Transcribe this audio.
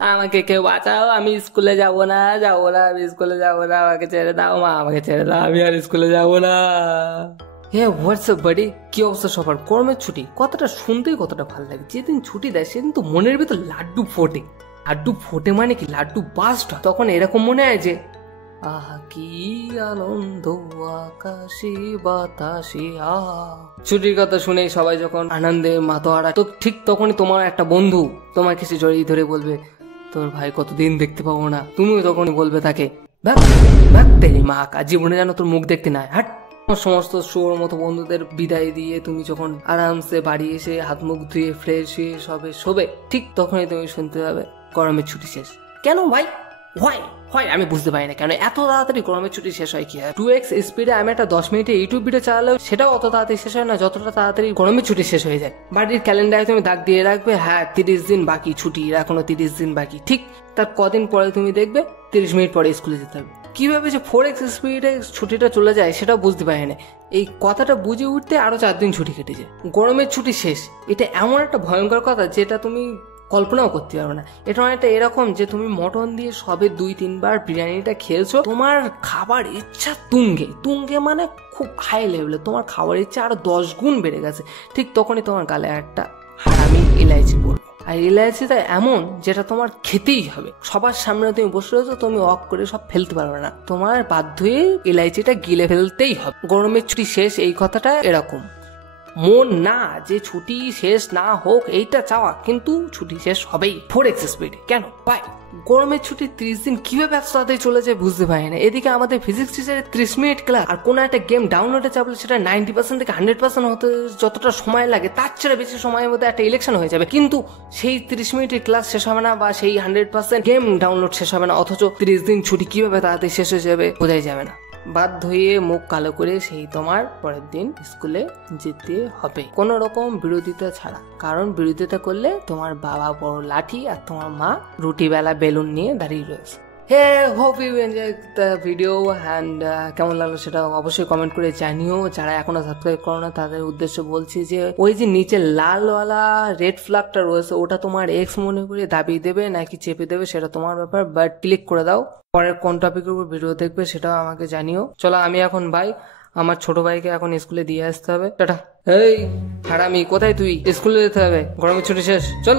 আমাকে কেউ বাঁচাও, আমি স্কুলে যাব না, যাবো না, আমি স্কুলে যাবো না, আমাকে ছেড়ে দাও মা, আমাকে ছেড়ে দাও, আমি আর স্কুলে যাবো না। হ্যাঁ, হোয়াটসঅ্যাপ বাড়ি, কি অবস্থা সবার? গরমের ছুটি কথাটা শুনতেই কতটা ভালো লাগে। যেদিন ছুটি দেয় সেদিন তো মনের ভিতর লাড্ডু ফোটে। লাড্ডু ফোটে মানে কি, লাড্ডু বাস্ট হয়। তখন এরকম মনে হয় যে আহা কি আনন্দ, আকাশে বাতাসে ছুটির কথা শুনে সবাই যখন আনন্দে মাতোয়ারা, তো ঠিক তখনই তোমার একটা বন্ধু তোমার কাছে জড়িয়ে ধরে বলবে, তোর ভাই কতদিন দেখতে পাবো না। তুমিও তখনই বলবে তাকে, তেরি মা কা, জীবনে যেন তোর মুখ দেখতে না, হাট। সমস্ত শোর মতো বন্ধুদের বিদায় দিয়ে তুমি যখন আরামসে বাড়ি এসে হাত মুখ ধুয়ে ফ্রেশ হয়ে সবে শোবে, ঠিক তখনই তুমি শুনতে পাবে গরমের ছুটি শেষ। কেন ভাই হয় হয় আমি বুঝতে পারি না কেন এত তাড়াতাড়ি গরমের ছুটি শেষ হয়। কি হয় 2x স্পিডে আমি একটা 10 মিনিটে ইউটিউব ভিডিও চালালেও সেটাও অত তাড়াতাড়ি শেষ হয় না যতটা তাড়াতাড়ি গরমের ছুটি শেষ হয়ে যায়। বাড়ির ক্যালেন্ডারে তুমি দাগ দিয়ে রাখবে, হ্যাঁ 30 দিন বাকি ছুটি, এখনো 30 দিন বাকি। ঠিক তার কদিন পরে তুমি দেখবে 30 মিনিট পরে স্কুলে যেতে হবে। কিভাবে যে 4x স্পিডে ছুটিটা চলে যায় সেটাও বুঝতে পারি না। এই কথাটা বুঝে উঠতে আরো 4 দিন ছুটি কেটে যায়। গরমের ছুটি শেষ, এটা এমন একটা ভয়ঙ্কর কথা যেটা তুমি কল্পনাও করতে পারবে না। এটা অনেকটা এরকম যে তুমি মটন দিয়ে সবে 2-3 বার বিরিয়ানিটা খেয়েছো, তোমার খাবার ইচ্ছা তুঙ্গে তুঙ্গে, মানে খুব হাই লেভেলে, তোমার খাবার ইচ্ছা আরো 10 গুণ বেড়ে গেছে। ঠিক তখনই তোমার গালে একটা হারামি ইলাইচি পড়বে। আর ইলাইচিটা এমন যেটা তোমার খেতেই হবে। সবার সামনে তুমি বসে রয়েছো, তুমি অক করে সব ফেলতে পারবে না, তোমার বাধ্য হয়ে ইলাইচিটা গিলে ফেলতেই হবে। গরমের ছুটি শেষ এই কথাটা এরকম, মন না যে ছুটি শেষ না হোক এইটা চাওয়া, কিন্তু ছুটি শেষ হবেই 4x স্পিডে। কেন ভাই গরমের ছুটি 30 দিন কিভাবে এত তাড়াতাড়ি চলে যায় বুঝতে পারি না। এদিকে আমাদের ফিজিক্স টিচারের 30 মিনিট ক্লাস, আর কোনো একটা গেম ডাউনলোডে চাপলে সেটা 90% থেকে 100% হতে যতটা সময় লাগে তার চেয়ে বেশি সময়ের মধ্যে একটা ইলেকশন হয়ে যাবে, কিন্তু সেই 30 মিনিটের ক্লাস শেষ হবে না বা সেই 100% গেম ডাউনলোড শেষ হবে না। অথচ 30 দিন ছুটি কিভাবে তাড়াতাড়ি শেষ হয়ে যাবে বোঝাই যাবে না। বাধ্য হয়ে মুখ কালো করে সেই তোমার পরের দিন স্কুলে যেতে হবে, কোনো রকম বিরোধিতা ছাড়া। কারণ বিরোধিতা করলে তোমার বাবা বড় লাঠি আর তোমার মা রুটি বেলা বেলুন নিয়ে দাঁড়িয়ে রয়েছে। Hey hope you enjoy the video and কেমন লাগলো সেটা অবশ্যই কমেন্ট করে জানিও। যারা এখনো সাবস্ক্রাইব করো না তাদের উদ্দেশ্যে বলছি যে ওই যে নিচে লালওয়ালা রেড ফ্ল্যাগটা রয়েছে ওটা তোমার এক্স মনে করে দাবিয়ে দেবে নাকি চেপে দেবে সেটা তোমার ব্যাপার, বাট ক্লিক করে দাও। পরের কোন টপিকের উপর ভিডিও দেখবে সেটাও আমাকে জানিও। চলো আমি এখন ভাই আমার ছোট ভাইকে এখন স্কুলে দিয়ে আসতে হবে, টাটা। এই হারামি কোথায় তুই? স্কুলে যেতে হবে, গরমের ছুটি শেষ, চল।